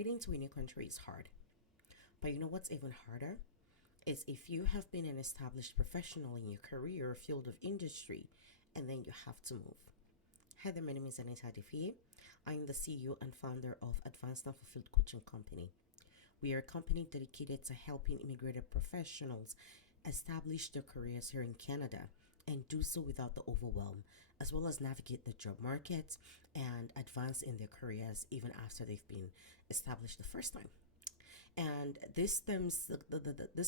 Immigrating to a new country is hard. But you know what's even harder? Is if you have been an established professional in your career or field of industry and then you have to move. Hi there, my name is Anita Defie. I'm the CEO and founder of Advanced and Fulfilled Coaching Company. We are a company dedicated to helping immigrated professionals establish their careers here in Canada and do so without the overwhelm, as well as navigate the job market and advance in their careers even after they've been established the first time. And this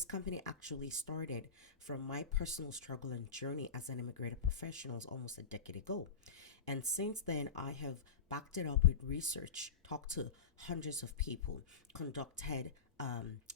company actually started from my personal struggle and journey as an immigrated professional almost a decade ago. And since then, I have backed it up with research, talked to hundreds of people, conducted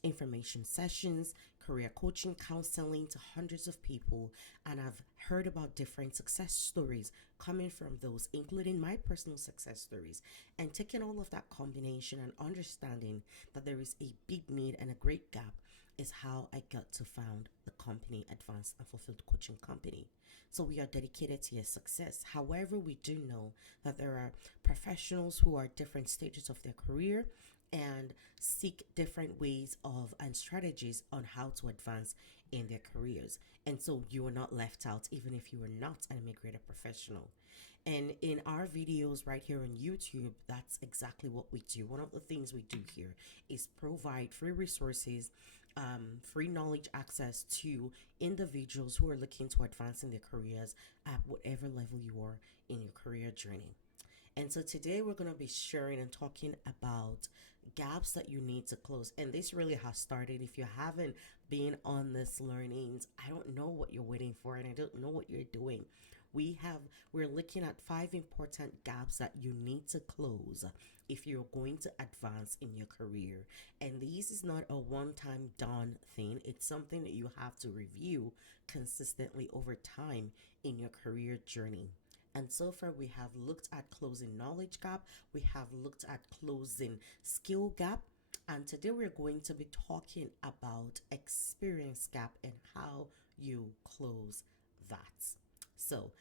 information sessions, career coaching, counseling to hundreds of people, and I've heard about different success stories coming from those, including my personal success stories, and taking all of that combination and understanding that there is a big need and a great gap is how I got to found the company Advanced and Fulfilled Coaching Company. So we are dedicated to your success. However, we do know that there are professionals who are at different stages of their career and seek different ways of and strategies on how to advance in their careers. And so you are not left out even if you are not an immigrated professional. And in our videos right here on YouTube, that's exactly what we do. One of the things we do here is provide free resources, free knowledge access to individuals who are looking to advance in their careers at whatever level you are in your career journey. And so today we're going to be sharing and talking about gaps that you need to close. And this really has started. If you haven't been on this learnings, I don't know what you're waiting for and I don't know what you're doing. We're looking at 5 important gaps that you need to close if you're going to advance in your career. And this is not a one-time done thing. It's something that you have to review consistently over time in your career journey. And so far, we have looked at closing knowledge gap, we have looked at closing skill gap, and today we're going to be talking about experience gap and how you close that. So,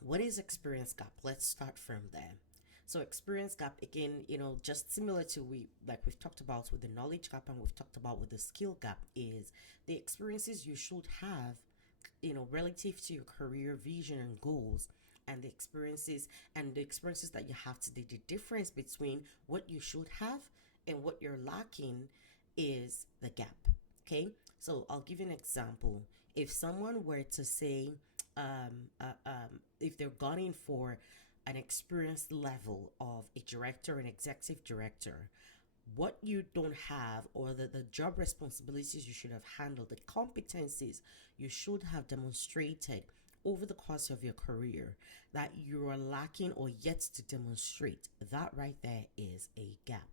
what is experience gap? Let's start from there. So experience gap, again, just similar to we've talked about with the knowledge gap and we've talked about with the skill gap, is the experiences you should have relative to your career vision and goals, and the experiences that you have today. The difference between what you should have and what you're lacking is the gap. Okay, so I'll give you an example. If someone were to say, if they're gunning for an experience level of a director, an executive director, what you don't have, or the job responsibilities you should have handled, the competencies you should have demonstrated over the course of your career that you are lacking or yet to demonstrate, that right there is a gap.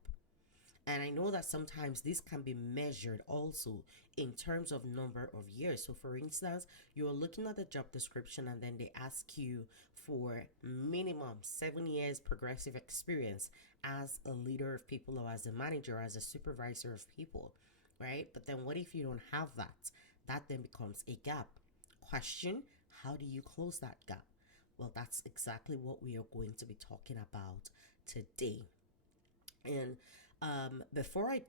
And I know that sometimes this can be measured also in terms of number of years. So for instance, you're looking at the job description and then they ask you for minimum 7 years progressive experience as a leader of people, or as a manager, or as a supervisor of people, right? But then what if you don't have that? That then becomes a gap. Question: how do you close that gap? Well, that's exactly what we are going to be talking about today. And before I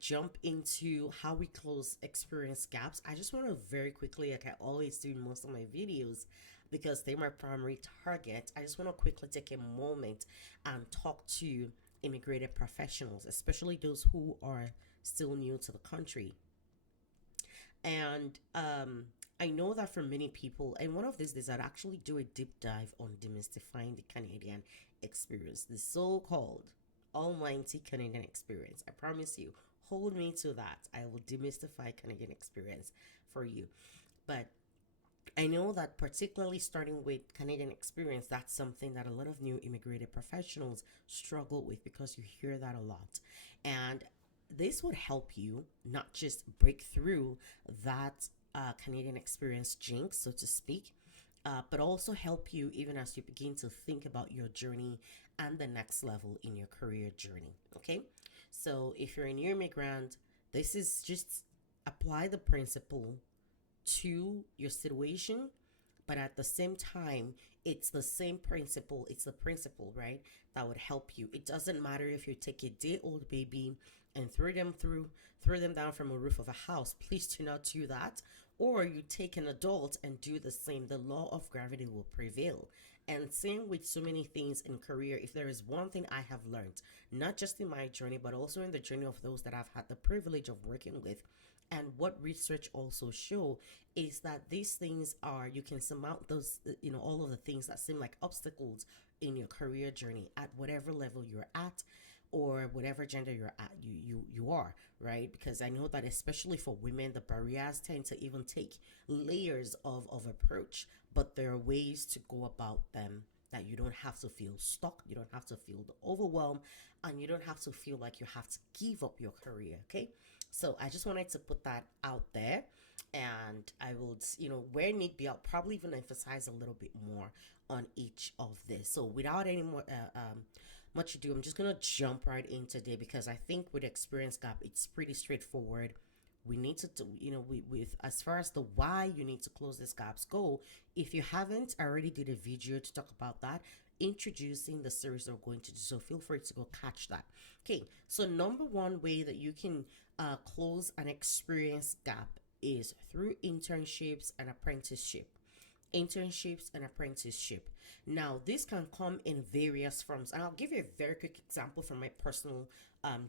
jump into how we close experience gaps, I just want to very quickly, like I always do in most of my videos, because they're my primary target, I just want to quickly take a moment and talk to immigrated professionals, especially those who are still new to the country. And I know that for many people, and one of these days I'd actually do a deep dive on demystifying the Canadian experience, the so-called almighty Canadian experience. I promise you, hold me to that. I will demystify Canadian experience for you. But I know that particularly starting with Canadian experience, that's something that a lot of new immigrated professionals struggle with, because you hear that a lot. And this would help you not just break through that Canadian experience jinx, so to speak, but also help you even as you begin to think about your journey and the next level in your career journey. Okay, so if you're a new immigrant, this is just apply the principle to your situation, but at the same time, It's the same principle. It's the principle, right, that would help you. It doesn't matter if you take a day-old baby and throw them down from a roof of a house. Please do not do that. Or you take an adult and do the same. The law of gravity will prevail. And same with so many things in career. If there is one thing I have learned, not just in my journey, but also in the journey of those that I've had the privilege of working with, and what research also show is that these things are, you can surmount those, all of the things that seem like obstacles in your career journey at whatever level you're at, or whatever gender you're at, you are, right? Because I know that especially for women, the barriers tend to even take layers of approach, but there are ways to go about them that you don't have to feel stuck, you don't have to feel the overwhelm, and you don't have to feel like you have to give up your career. Okay, so I just wanted to put that out there. And I will, where need be, I'll probably even emphasize a little bit more on each of this. So without any more much ado, I'm just gonna jump right in today, because I think with Experience Gap, it's pretty straightforward. We need to do, with as far as the why you need to close these gaps go. If you haven't, I already did a video to talk about that, introducing the series that we're going to do. So feel free to go catch that. Okay, so number one way that you can close an experience gap is through internships and apprenticeship. Internships and apprenticeship. Now, this can come in various forms, and I'll give you a very quick example from my personal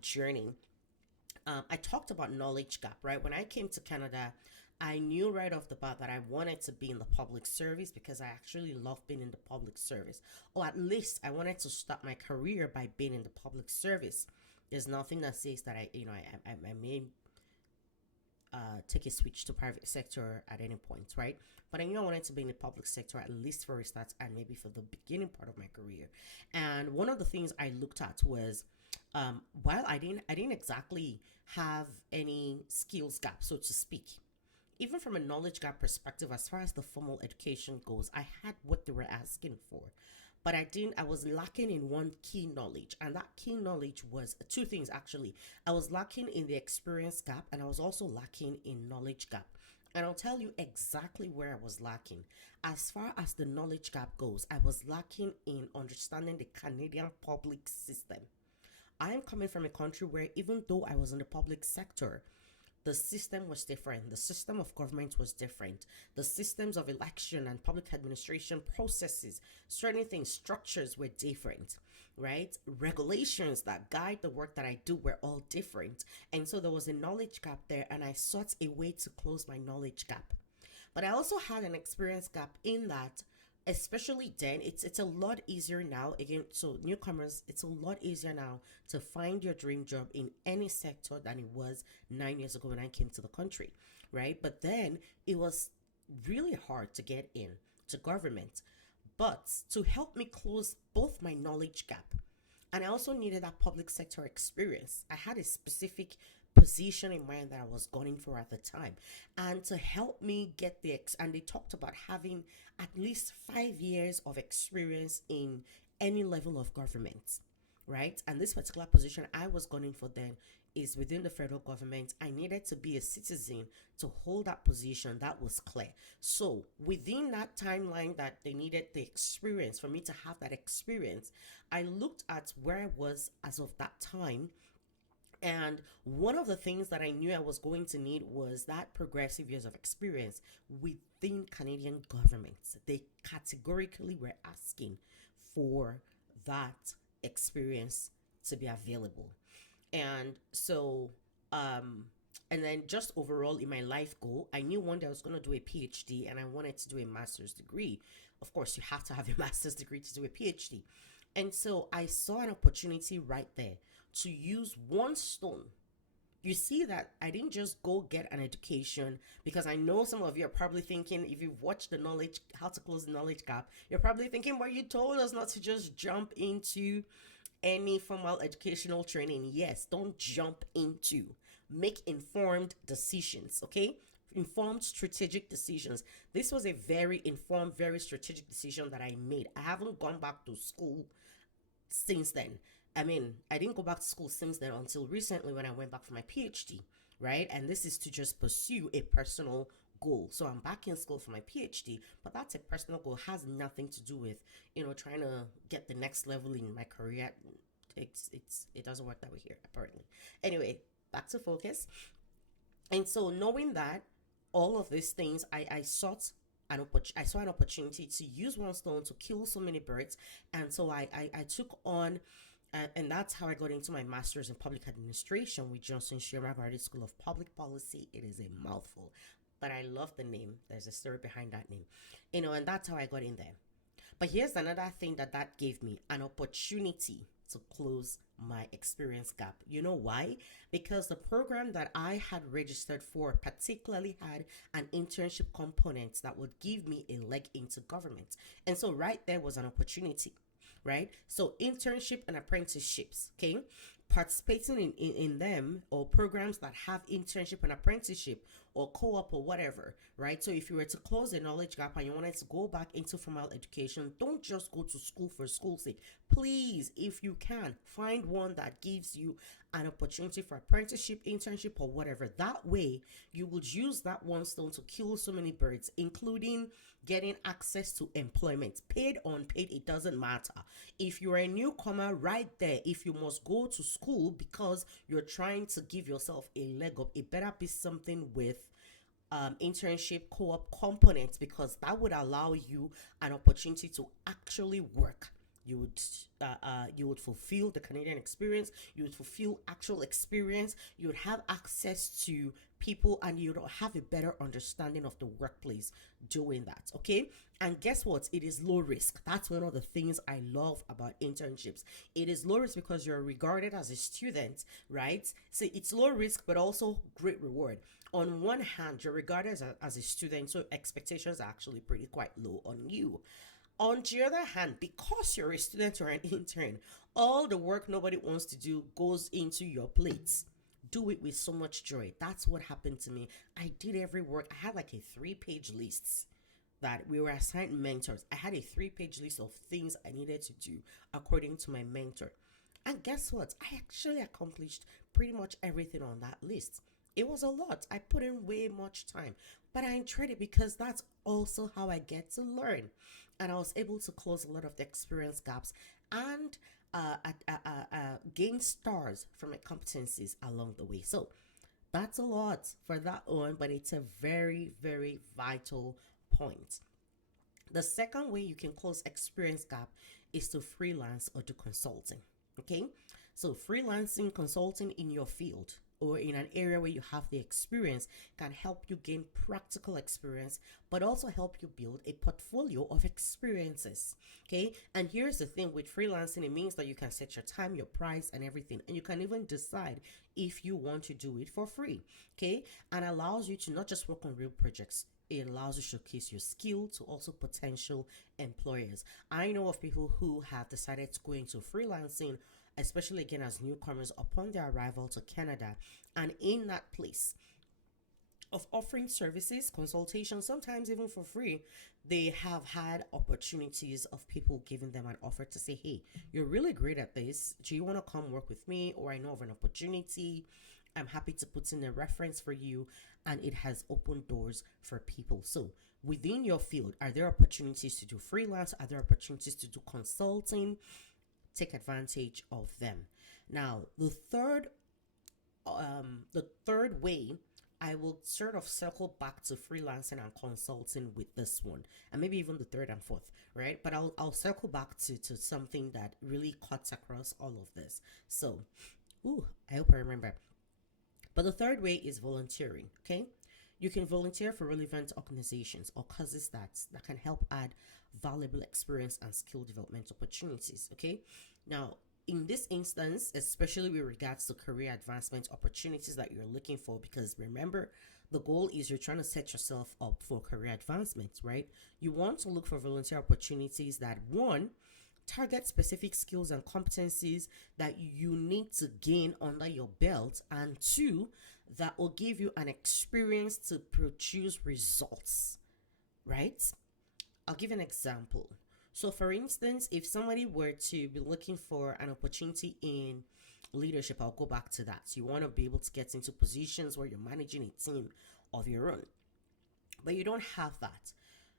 journey. I talked about knowledge gap, right? When I came to Canada, I knew right off the bat that I wanted to be in the public service, because I actually love being in the public service. Or at least I wanted to start my career by being in the public service. There's nothing that says that I may take a switch to private sector at any point, right? But I knew I wanted to be in the public sector, at least for a start, and maybe for the beginning part of my career. And one of the things I looked at was, while I didn't exactly have any skills gap, so to speak, even from a knowledge gap perspective, as far as the formal education goes, I had what they were asking for. But I was lacking in one key knowledge. And that key knowledge was two things, actually. I was lacking in the experience gap, and I was also lacking in knowledge gap. And I'll tell you exactly where I was lacking. As far as the knowledge gap goes, I was lacking in understanding the Canadian public system. I am coming from a country where, even though I was in the public sector, the system was different. The system of government was different. The systems of election and public administration processes, certain things, structures were different, right? Regulations that guide the work that I do were all different. And so there was a knowledge gap there, and I sought a way to close my knowledge gap. But I also had an experience gap in that, especially then, it's a lot easier now. Again, so newcomers, it's a lot easier now to find your dream job in any sector than it was 9 years ago when I came to the country, right? But then it was really hard to get in to government. But to help me close both my knowledge gap, and I also needed that public sector experience, I had a specific position in mind that I was gunning for at the time. And to help me get and they talked about having at least 5 years of experience in any level of government, right? And this particular position I was gunning for then is within the federal government. I needed to be a citizen to hold that position. That was clear. So within that timeline that they needed the experience, for me to have that experience, I looked at where I was as of that time. And one of the things that I knew I was going to need was that progressive years of experience within Canadian governments. They categorically were asking for that experience to be available. And so, and then just overall in my life goal, I knew one day I was going to do a PhD, and I wanted to do a master's degree. Of course, you have to have a master's degree to do a PhD. And so I saw an opportunity right there to use one stone. You see that I didn't just go get an education, because I know some of you are probably thinking, if you've watched the knowledge, how to close the knowledge gap, you're probably thinking, well, you told us not to just jump into any formal educational training. Yes, don't jump into. Make informed decisions, okay? Informed strategic decisions. This was a very informed, very strategic decision that I made. I haven't gone back to school since then. I mean, I didn't go back to school since then until recently when I went back for my PhD, right? And this is to just pursue a personal goal. So I'm back in school for my PhD, but that's a personal goal, has nothing to do with, trying to get the next level in my career. It doesn't work that way here, apparently. Anyway, back to focus. And so knowing that all of these things, I saw an opportunity to use one stone to kill so many birds, and so I took on. And that's how I got into my master's in public administration with Johnson Sherman Graduate School of Public Policy. It is a mouthful, but I love the name. There's a story behind that name, and that's how I got in there. But here's another thing that gave me an opportunity to close my experience gap. You know why? Because the program that I had registered for particularly had an internship component that would give me a leg into government. And so right there was an opportunity, right? So internship and apprenticeships, okay? Participating in them, or programs that have internship and apprenticeship or co-op or whatever, right? So if you were to close the knowledge gap and you wanted to go back into formal education, don't just go to school for school's sake. Please, if you can, find one that gives you an opportunity for apprenticeship, internship, or whatever. That way, you would use that one stone to kill so many birds, including getting access to employment, paid, unpaid, it doesn't matter. If you're a newcomer, right there, if you must go to school because you're trying to give yourself a leg up, it better be something with internship co-op components, because that would allow you an opportunity to actually work. You would fulfill the Canadian experience. You would fulfill actual experience. You would have access to people, and you would have a better understanding of the workplace doing that. Okay. And guess what? It is low risk. That's one of the things I love about internships. It is low risk because you're regarded as a student, right? So it's low risk, but also great reward. On one hand, you're regarded as a student, so expectations are actually pretty quite low on you. On the other hand, because you're a student or an intern, all the work nobody wants to do goes into your plates. Do it with so much joy. That's what happened to me. I did every work. I had like a 3-page list that we were assigned mentors. I had a 3-page list of things I needed to do according to my mentor. And guess what? I actually accomplished pretty much everything on that list. It was a lot. I put in way much time, but I enjoyed it because that's also how I get to learn. And I was able to close a lot of the experience gaps and gain stars from my competencies along the way. So that's a lot for that one, but it's a very, very vital point. The second way you can close experience gap is to freelance or do consulting. Okay, so freelancing, consulting in your field or in an area where you have the experience can help you gain practical experience, but also help you build a portfolio of experiences. Okay, and here's the thing with freelancing, it means that you can set your time, your price, and everything, and you can even decide if you want to do it for free. Okay, and allows you to not just work on real projects. It allows you to showcase your skill to also potential employers. I know of people who have decided to go into freelancing, especially again as newcomers upon their arrival to Canada. And in that place of offering services, consultation, sometimes even for free, they have had opportunities of people giving them an offer to say, hey, you're really great at this. Do you want to come work with me? Or I know of an opportunity. I'm happy to put in a reference for you. And it has opened doors for people. So within your field, are there opportunities to do freelance? Are there opportunities to do consulting? Take advantage of them. Now, the third way, I will sort of circle back to freelancing and consulting with this one, and maybe even the third and fourth, right? But I'll circle back to something that really cuts across all of this. So, I hope I remember. But the third way is volunteering. Okay, you can volunteer for relevant organizations or causes that can help add valuable experience and skill development opportunities. Okay, now in this instance, especially with regards to career advancement opportunities that you're looking for, because remember, the goal is you're trying to set yourself up for career advancement, right? You want to look for volunteer opportunities that, one, target specific skills and competencies that you need to gain under your belt, and two, that will give you an experience to produce results, right? I'll give an example. So for instance, if somebody were to be looking for an opportunity in leadership, I'll go back to that. So you want to be able to get into positions where you're managing a team of your own. but you don't have that.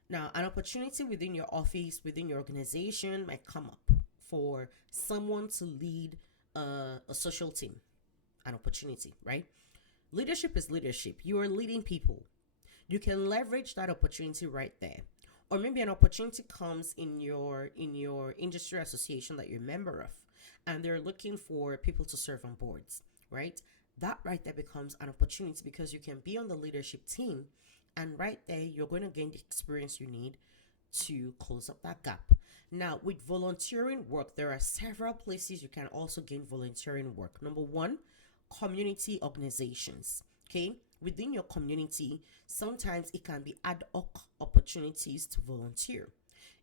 Now, an opportunity within your office, within your organization might come up for someone to lead a social team, an opportunity, right? Leadership is leadership. You are leading people. You can leverage that opportunity right there. Or maybe an opportunity comes in your industry association that you're a member of, and they're looking for people to serve on boards, right? That right there becomes an opportunity because you can be on the leadership team, and right there you're going to gain the experience you need to close up that gap. Now, with volunteering work, there are several places you can also gain volunteering work. Number one, community organizations. Okay, within your community, sometimes it can be ad hoc opportunities to volunteer.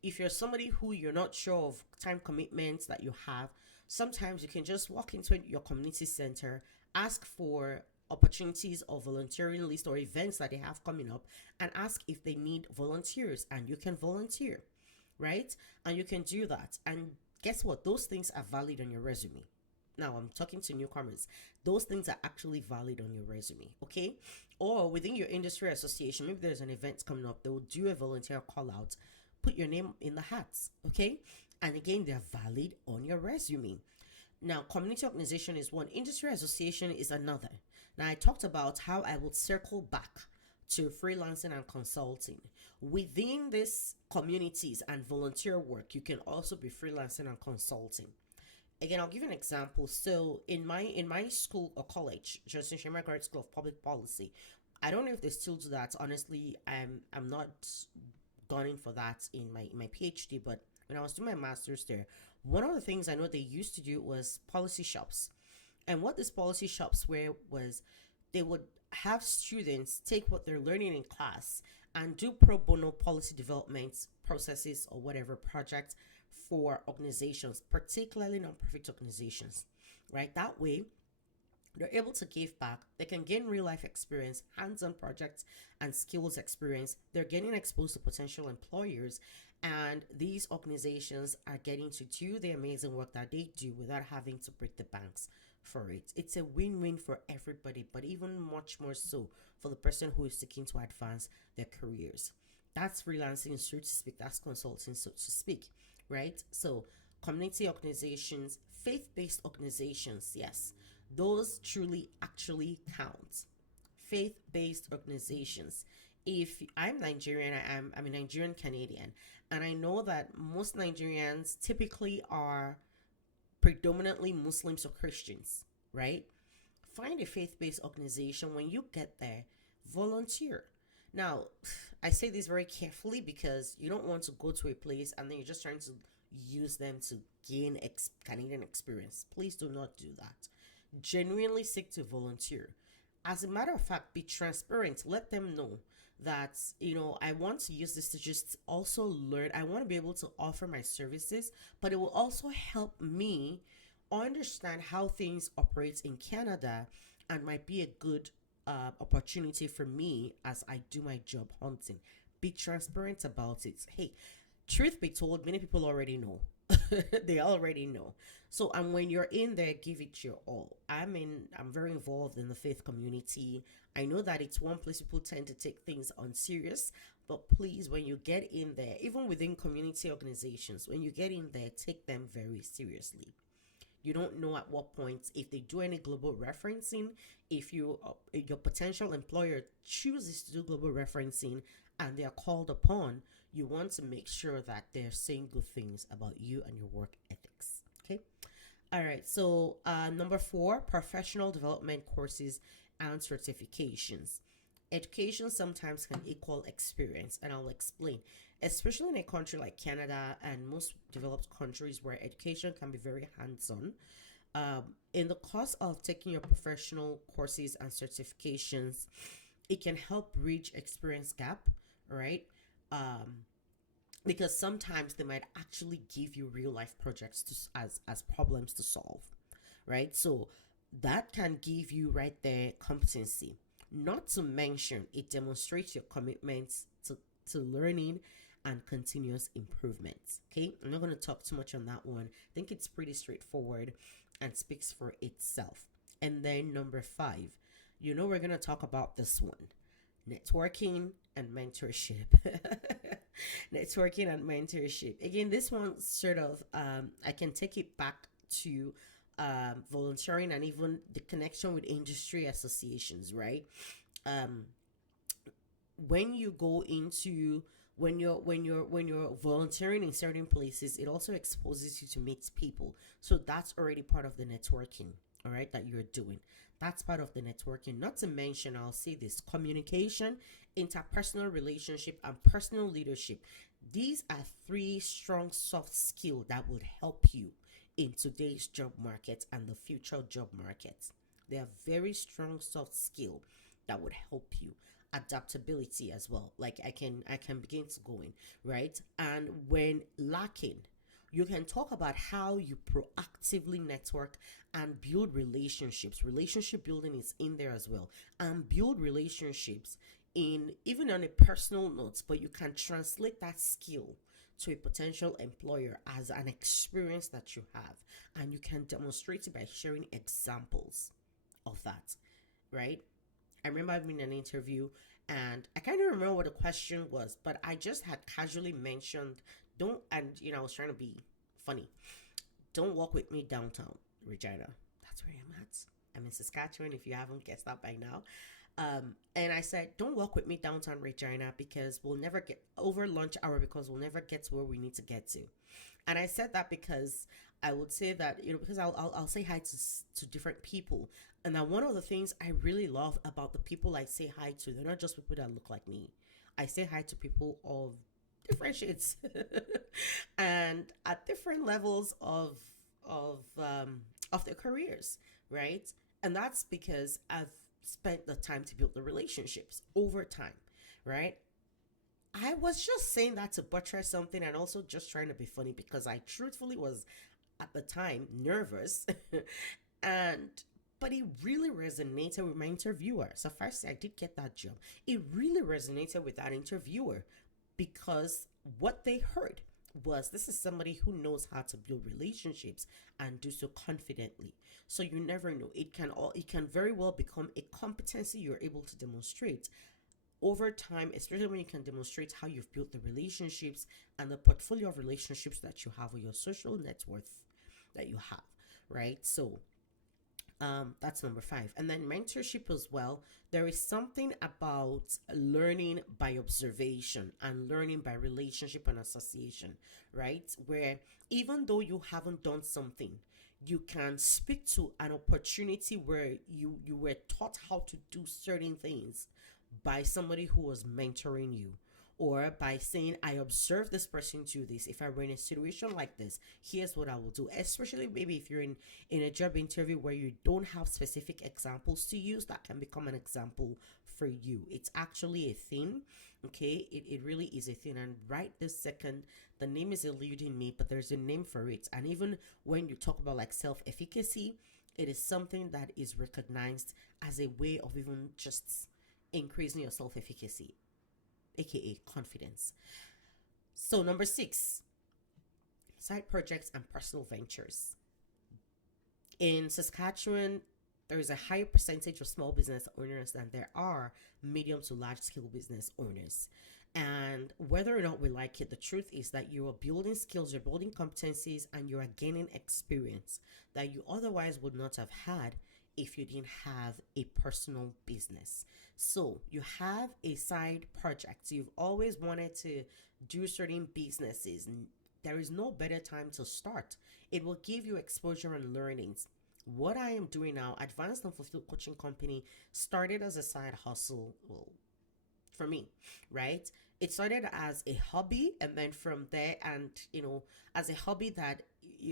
If you're somebody who you're not sure of time commitments that you have, sometimes you can just walk into your community center, ask for opportunities or volunteering list or events that they have coming up, and ask if they need volunteers, and you can volunteer, right? And you can do that. And guess what? Those things are valid on your resume. Now I'm talking to newcomers. Those things are actually valid on your resume, okay? Or within your industry association, maybe there's an event coming up, they will do a volunteer call out, put your name in the hats, okay? And again, they're valid on your resume. Now, community organization is one, industry association is another. Now, I talked about how I would circle back to freelancing and consulting. Within these communities and volunteer work, you can also be freelancing and consulting. Again, I'll give you an example. So in my school or college, Johnson Margaret School of Public Policy, I don't know if they still do that. Honestly, I'm not gone in for that in my PhD, but when I was doing my master's there, one of the things I know they used to do was policy shops. And what these policy shops were was they would have students take what they're learning in class and do pro bono policy development processes or whatever project for organizations, particularly nonprofit organizations, right? That way, they're able to give back. They can gain real life experience, hands on projects, and skills experience. They're getting exposed to potential employers, and these organizations are getting to do the amazing work that they do without having to break the banks for it. It's a win win for everybody, but even much more so for the person who is seeking to advance their careers. That's freelancing, so to speak. That's consulting, so to speak, right? So, community organizations, faith based organizations, yes, those truly actually count. Faith based organizations. If I'm Nigerian, I'm a Nigerian Canadian, and I know that most Nigerians typically are predominantly Muslims or Christians, right? Find a faith based organization. When you get there, volunteer. Now, I say this very carefully because you don't want to go to a place and then you're just trying to use them to gain Canadian experience. Please do not do that. Genuinely seek to volunteer. As a matter of fact, be transparent. Let them know that, I want to use this to just also learn. I want to be able to offer my services, but it will also help me understand how things operate in Canada and might be a good opportunity for me as I do my job hunting. Be transparent about it. Hey, truth be told, many people already know. They already know. So, and when you're in there, give it your all. I'm very involved in the faith community. I know that it's one place people tend to take things on serious, but please, when you get in there, even within community organizations, when you get in there, take them very seriously. You don't know at what point, if they do any global referencing, if your potential employer chooses to do global referencing and they are called upon, you want to make sure that they're saying good things about you and your work ethics. Okay. All right. So, number 4, professional development courses and certifications. Education sometimes can equal experience, and I'll explain. Especially in a country like Canada and most developed countries where education can be very hands on. In the course of taking your professional courses and certifications, it can help bridge experience gap, right? Because sometimes they might actually give you real life projects as problems to solve, right? So that can give you right there competency. Not to mention, it demonstrates your commitment to learning and continuous improvement. Okay, I'm not going to talk too much on that one. I think it's pretty straightforward and speaks for itself. And then number 5, we're going to talk about this one, Networking and mentorship. Networking and mentorship. Again, this one sort of, I can take it back to volunteering and even the connection with industry associations, right? Um, when you go into when you're volunteering in certain places, it also exposes you to meet people, so that's already part of the networking, all right, that you're doing. That's part of the networking. Not to mention, I'll say this: communication, interpersonal relationship, and personal leadership. These are three strong soft skills that would help you in today's job market and the future job market. They are very strong soft skill that would help you. Adaptability as well, like I can begin to go in, right? And when lacking, you can talk about how you proactively network and build relationships. Relationship building is in there as well, and build relationships in even on a personal note, but you can translate that skill to a potential employer as an experience that you have, and you can demonstrate it by sharing examples of that, right? I remember I've been in an interview and I can't even remember what the question was, but I just had casually mentioned, don't, and I was trying to be funny. Don't walk with me downtown, Regina. That's where I'm at. I'm in Saskatchewan, if you haven't guessed that by now. And I said, don't walk with me downtown, Regina, because we'll never get over lunch hour, because we'll never get to where we need to get to. And I said that because I would say that, because I'll say hi to different people. And then one of the things I really love about the people I say hi to, they're not just people that look like me. I say hi to people of different shades and at different levels of their careers, right? And that's because I've spent the time to build the relationships over time, right? I was just saying that to buttress something and also just trying to be funny, because I truthfully was at the time nervous and but it really resonated with my interviewer. So first I did get that job. It really resonated with that interviewer because what they heard was, this is somebody who knows how to build relationships and do so confidently. So you never know, it can very well become a competency you're able to demonstrate over time, especially when you can demonstrate how you've built the relationships and the portfolio of relationships that you have, or your social net worth that you have, right? So that's number five. And then mentorship as well. There is something about learning by observation and learning by relationship and association, right? Where even though you haven't done something, you can speak to an opportunity where you were taught how to do certain things by somebody who was mentoring you, or by saying, I observed this person do this. If I were in a situation like this, here's what I will do. Especially maybe if you're in a job interview where you don't have specific examples to use, that can become an example for you. It's actually a thing. Okay, it really is a thing. And right this second, the name is eluding me, but there's a name for it. And even when you talk about like self-efficacy, it is something that is recognized as a way of even just increasing your self-efficacy, aka confidence. So number six, side projects and personal ventures. In Saskatchewan, there is a higher percentage of small business owners than there are medium to large scale business owners. And whether or not we like it, the truth is that you are building skills, you're building competencies, and you are gaining experience that you otherwise would not have had if you didn't have a personal business. So you have a side project. You've always wanted to do certain businesses. There is no better time to start. It will give you exposure and learnings. What I am doing now, Advanced and Fulfilled Coaching Company, started as a side hustle. Well, for me, right? It started as a hobby, and then from there, and as a hobby that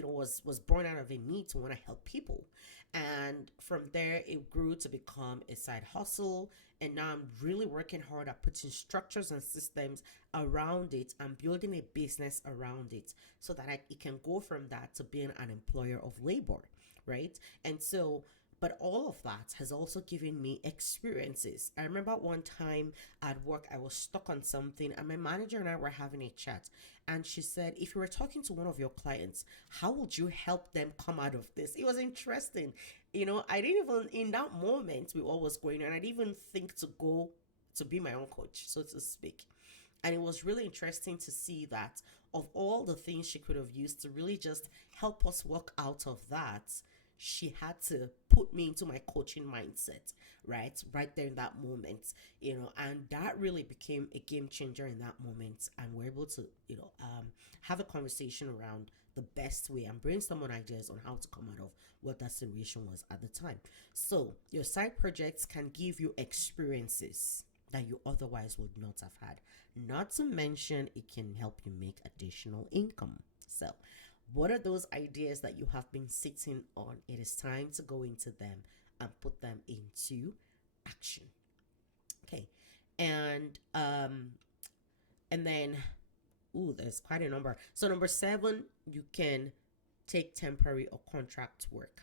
was born out of a need to want to help people, and from there it grew to become a side hustle, and now I'm really working hard at putting structures and systems around it and building a business around it, so that it can go from that to being an employer of labor, right? And so, but all of that has also given me experiences. I remember one time at work, I was stuck on something, and my manager and I were having a chat. And she said, if you were talking to one of your clients, how would you help them come out of this? It was interesting. I didn't even, in that moment with what was going on, I didn't even think to go to be my own coach, so to speak. And it was really interesting to see that of all the things she could have used to really just help us work out of that, she had to put me into my coaching mindset, right there in that moment, and that really became a game changer in that moment. And we're able to, have a conversation around the best way and brainstorm on ideas on how to come out of what that situation was at the time. So your side projects can give you experiences that you otherwise would not have had. Not to mention, it can help you make additional income. So, what are those ideas that you have been sitting on? It is time to go into them and put them into action. Okay, and then, there's quite a number. So number 7, you can take temporary or contract work.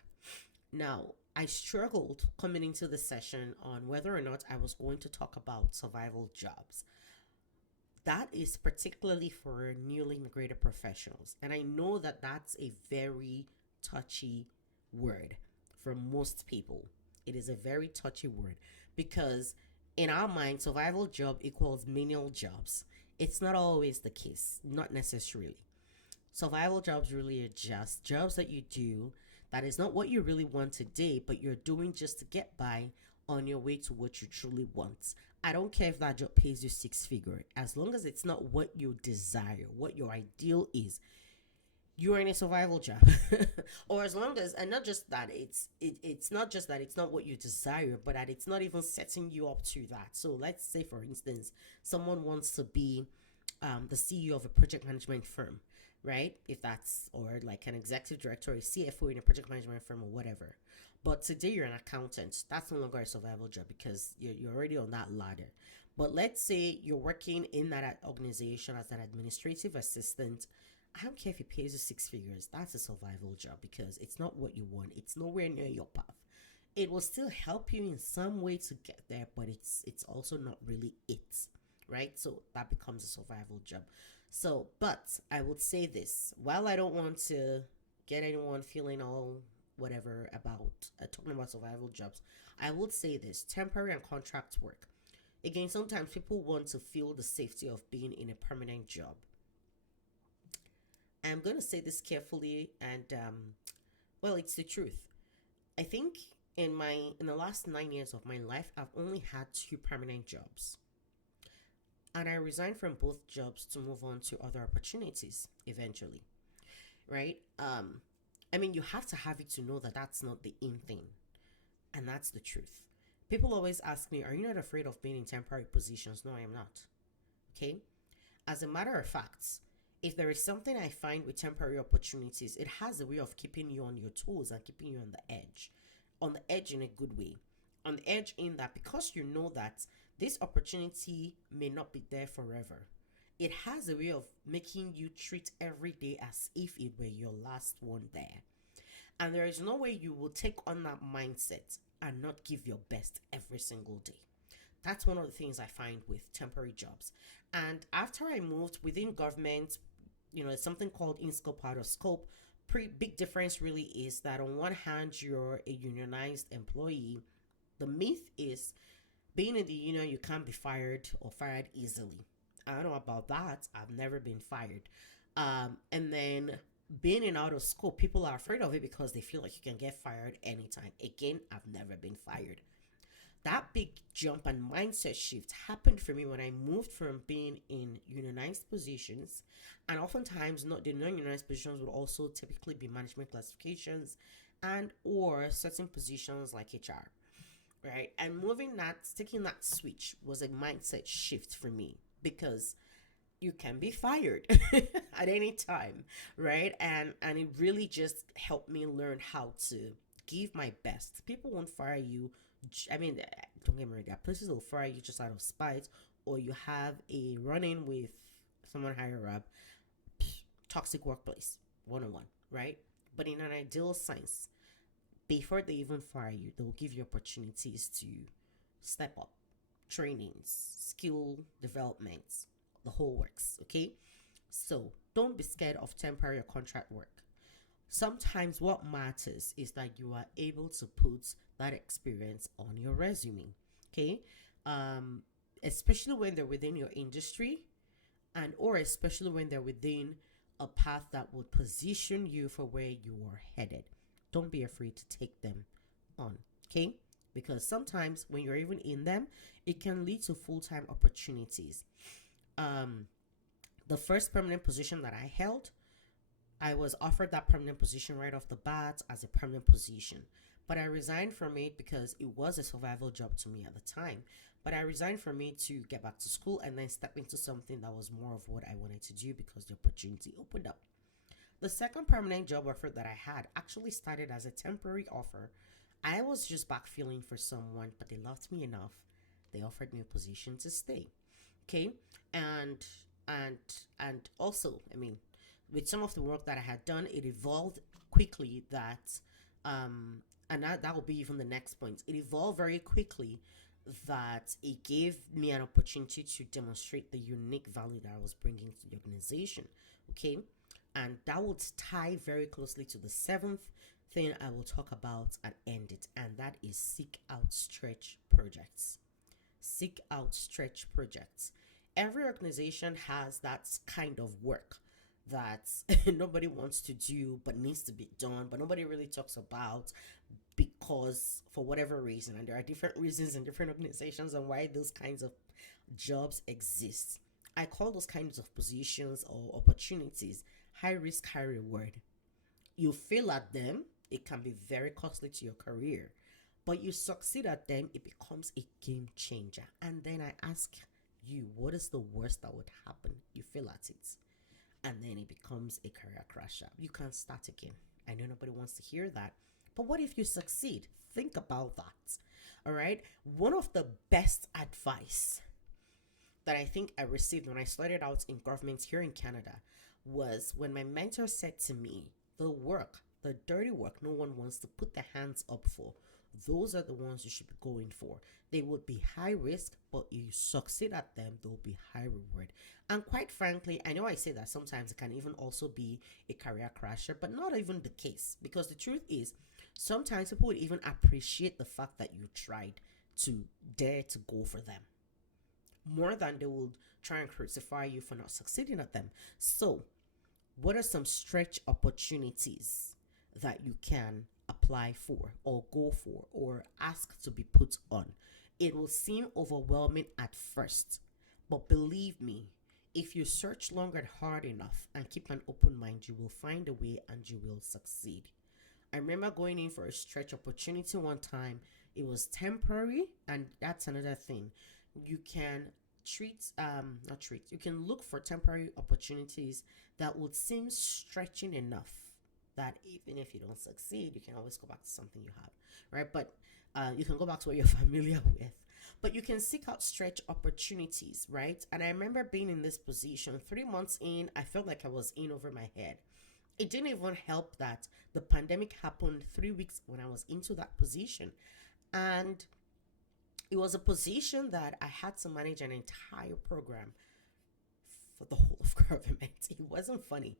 Now, I struggled coming into the session on whether or not I was going to talk about survival jobs. That is particularly for newly immigrated professionals. And I know that that's a very touchy word for most people. It is a very touchy word because in our mind, survival job equals menial jobs. It's not always the case, not necessarily. Survival jobs really are just jobs that you do that is not what you really want today, but you're doing just to get by on your way to what you truly want. I don't care if that job pays you 6 figure, as long as it's not what you desire, what your ideal is. You're in a survival job, or as long as, and not just that, it's not just that it's not what you desire, but that it's not even setting you up to that. So let's say, for instance, someone wants to be the CEO of a project management firm, right? If that's, or like an executive director or a CFO in a project management firm or whatever. But today you're an accountant. That's no longer a survival job because you're already on that ladder. But let's say you're working in that organization as an administrative assistant. I don't care if it pays you 6 figures. That's a survival job because it's not what you want. It's nowhere near your path. It will still help you in some way to get there, but it's also not really it, right? So that becomes a survival job. So, but I would say this, while I don't want to get anyone feeling all whatever about talking about survival jobs, I would say this: temporary and contract work. Again, sometimes people want to feel the safety of being in a permanent job. I'm going to say this carefully, and well, it's the truth. I think in the last 9 years of my life, I've only had 2 permanent jobs. And I resigned from both jobs to move on to other opportunities eventually, right? I mean, you have to have it to know that that's not the in thing. And that's the truth. People always ask me, are you not afraid of being in temporary positions? No, I am not. Okay? As a matter of fact, if there is something I find with temporary opportunities, it has a way of keeping you on your toes and keeping you on the edge. On the edge in a good way. On the edge in that because you know that this opportunity may not be there forever. It has a way of making you treat every day as if it were your last one there. And there is no way you will take on that mindset and not give your best every single day. That's one of the things I find with temporary jobs. And after I moved within government, it's something called in scope, out of scope. Big difference really is that on one hand, you're a unionized employee. The myth is being in the union, you can't be fired or fired easily. I don't know about that. I've never been fired. And then being in out of scope, people are afraid of it because they feel like you can get fired anytime. Again, I've never been fired. That big jump and mindset shift happened for me when I moved from being in unionized positions, and oftentimes not the non-unionized positions would also typically be management classifications and or certain positions like HR, right? And taking that switch was a mindset shift for me because you can be fired at any time, right? And it really just helped me learn how to give my best. People won't fire you. I mean, don't get me wrong, there are places that will fire you just out of spite, or you have a run-in with someone higher up. Toxic workplace, 101, right? But in an ideal sense, before they even fire you, they'll give you opportunities to step up, trainings, skill development, the whole works, okay? So don't be scared of temporary or contract work. Sometimes what matters is that you are able to put that experience on your resume, okay? especially when they're within your industry, and or especially when they're within a path that would position you for where you are headed. Don't be afraid to take them on, okay? Because sometimes when you're even in them, it can lead to full-time opportunities. Um, the first permanent position that I held, I was offered that permanent position right off the bat as a permanent position. But I resigned from it because it was a survival job to me at the time. But I resigned from it to get back to school and then step into something that was more of what I wanted to do because the opportunity opened up. The second permanent job offer that I had actually started as a temporary offer. I was just backfilling for someone, but they loved me enough. They offered me a position to stay. Okay, and and and also, I mean, with some of the work that I had done, it evolved quickly that and that will be even the next point. It evolved very quickly that it gave me an opportunity to demonstrate the unique value that I was bringing to the organization. Okay, and that would tie very closely to the seventh thing I will talk about and end it, and that is seek out stretch projects. Seek out stretch projects. Every organization has that kind of work that nobody wants to do but needs to be done, but nobody really talks about because for whatever reason, and there are different reasons in different organizations and why those kinds of jobs exist. I call those kinds of positions or opportunities high risk, high reward. You fail at them, it can be very costly to your career. But you succeed at them, it becomes a game changer. And then I ask you, what is the worst that would happen? You fail at it. And then it becomes a career crasher. You can't start again. I know nobody wants to hear that. But what if you succeed? Think about that. All right. One of the best advice that I think I received when I started out in government here in Canada was when my mentor said to me, the work, the dirty work no one wants to put their hands up for, those are the ones you should be going for. They would be high risk, but you succeed at them, they'll be high reward. And quite frankly, I know I say that sometimes it can even also be a career crasher, but not even the case. Because the truth is, sometimes people would even appreciate the fact that you tried to dare to go for them more than they will try and crucify you for not succeeding at them. So, what are some stretch opportunities that you can apply for or go for or ask to be put on? It will seem overwhelming at first, but believe me, if you search long and hard enough and keep an open mind, you will find a way and you will succeed. I remember going in for a stretch opportunity one time. It was temporary, and that's another thing. You can not treat, you can look for temporary opportunities that would seem stretching enough that even if you don't succeed, you can always go back to something you have, right? But you can go back to what you're familiar with. But you can seek out stretch opportunities, right? And I remember being in this position 3 months in, I felt like I was in over my head. It didn't even help that the pandemic happened 3 weeks when I was into that position. And it was a position that I had to manage an entire program for the whole of government. It wasn't funny.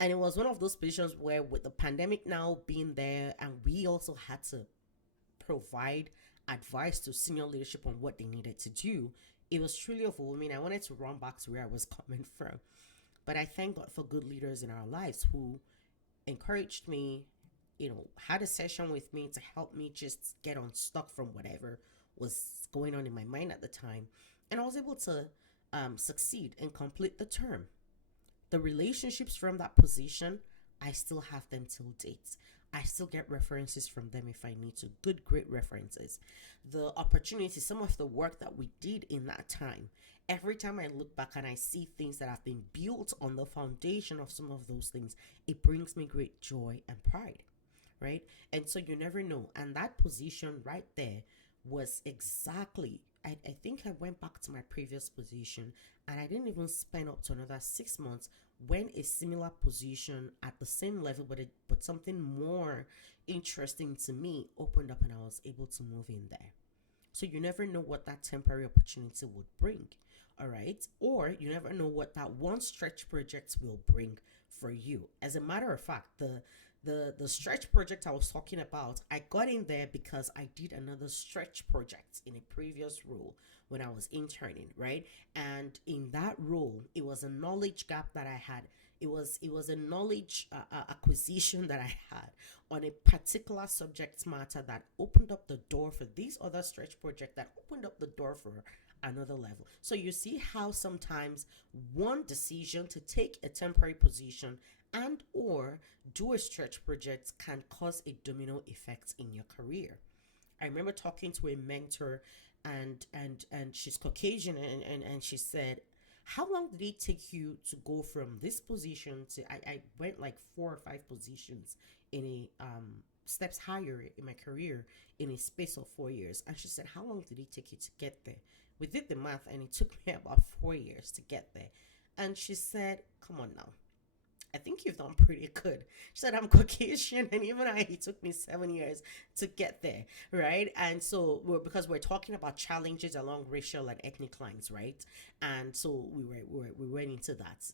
And it was one of those positions where, with the pandemic now being there, and we also had to provide advice to senior leadership on what they needed to do, it was truly overwhelming. I wanted to run back to where I was coming from. But I thank God for good leaders in our lives who encouraged me, had a session with me to help me just get unstuck from whatever was going on in my mind at the time. And I was able to succeed and complete the term. The relationships from that position, I still have them till date. I still get references from them if I need to. Good, great references. The opportunity, some of the work that we did in that time, every time I look back and I see things that have been built on the foundation of some of those things, it brings me great joy and pride, right? And so you never know. And that position right there was exactly, I think I went back to my previous position and I didn't even spend up to another 6 months when a similar position at the same level, but something more interesting to me opened up and I was able to move in there. So you never know what that temporary opportunity would bring, all right? Or you never know what that one stretch project will bring for you. As a matter of fact, the stretch project I was talking about, I got in there because I did another stretch project in a previous role when I was interning, right? And in that role, it was a knowledge gap that I had. It was a knowledge acquisition that I had on a particular subject matter that opened up the door for this other stretch project, that opened up the door for another level. So you see how sometimes one decision to take a temporary position and or do a stretch project can cause a domino effect in your career. I remember talking to a mentor, and she's Caucasian, and she said, how long did it take you to go from this position to I went like 4 or 5 positions in a steps higher in my career in a space of 4 years. And she said, how long did it take you to get there? We did the math and it took me about 4 years to get there. And she said, come on now, I think you've done pretty good. She said, I'm Caucasian, and even it took me 7 years to get there, right? And so, because we're talking about challenges along racial and ethnic lines, right? And so we went into that.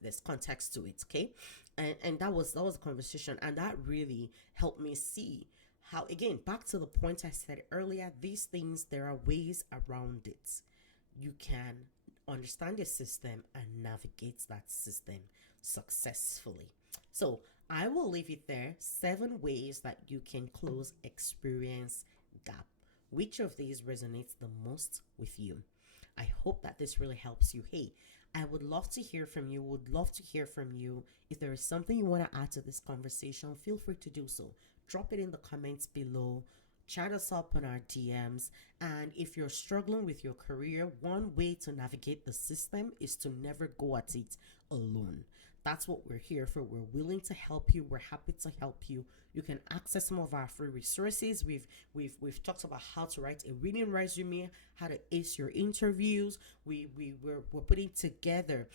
There's context to it, okay? And that was a conversation, and that really helped me see how, again, back to the point I said earlier, these things, there are ways around it. You can understand the system and navigate that system successfully. So I will leave it there. 7 ways that you can close experience gap. Which of these resonates the most with you? I hope that this really helps you. Hey, I would love to hear from you. Would love to hear from you. If there is something you want to add to this conversation, feel free to do so. Drop it in the comments below. Chat us up on our DMs. And if you're struggling with your career, one way to navigate the system is to never go at it alone. That's what we're here for. We're willing to help you. We're happy to help you. You can access some of our free resources. We've talked about how to write a reading resume, how to ace your interviews. We're putting together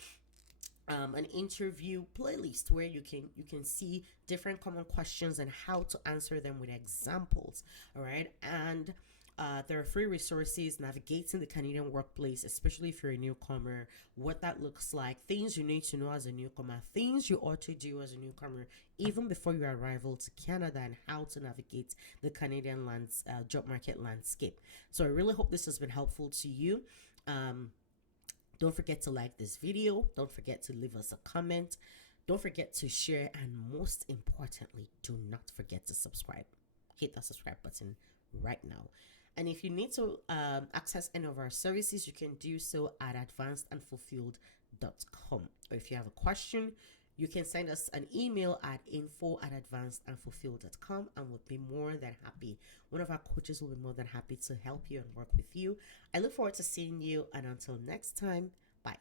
an interview playlist where you can see different common questions and how to answer them with examples. All right, and there are free resources navigating the Canadian workplace, especially if you're a newcomer, what that looks like, things you need to know as a newcomer, things you ought to do as a newcomer, even before your arrival to Canada, and how to navigate the Canadian job market landscape. So I really hope this has been helpful to you. Don't forget to like this video. Don't forget to leave us a comment. Don't forget to share. And most importantly, do not forget to subscribe. Hit that subscribe button right now. And if you need to access any of our services, you can do so at advancedandfulfilled.com. Or if you have a question, you can send us an email at info@advancedandfulfilled.com, and we'll be more than happy. One of our coaches will be more than happy to help you and work with you. I look forward to seeing you, and until next time, bye.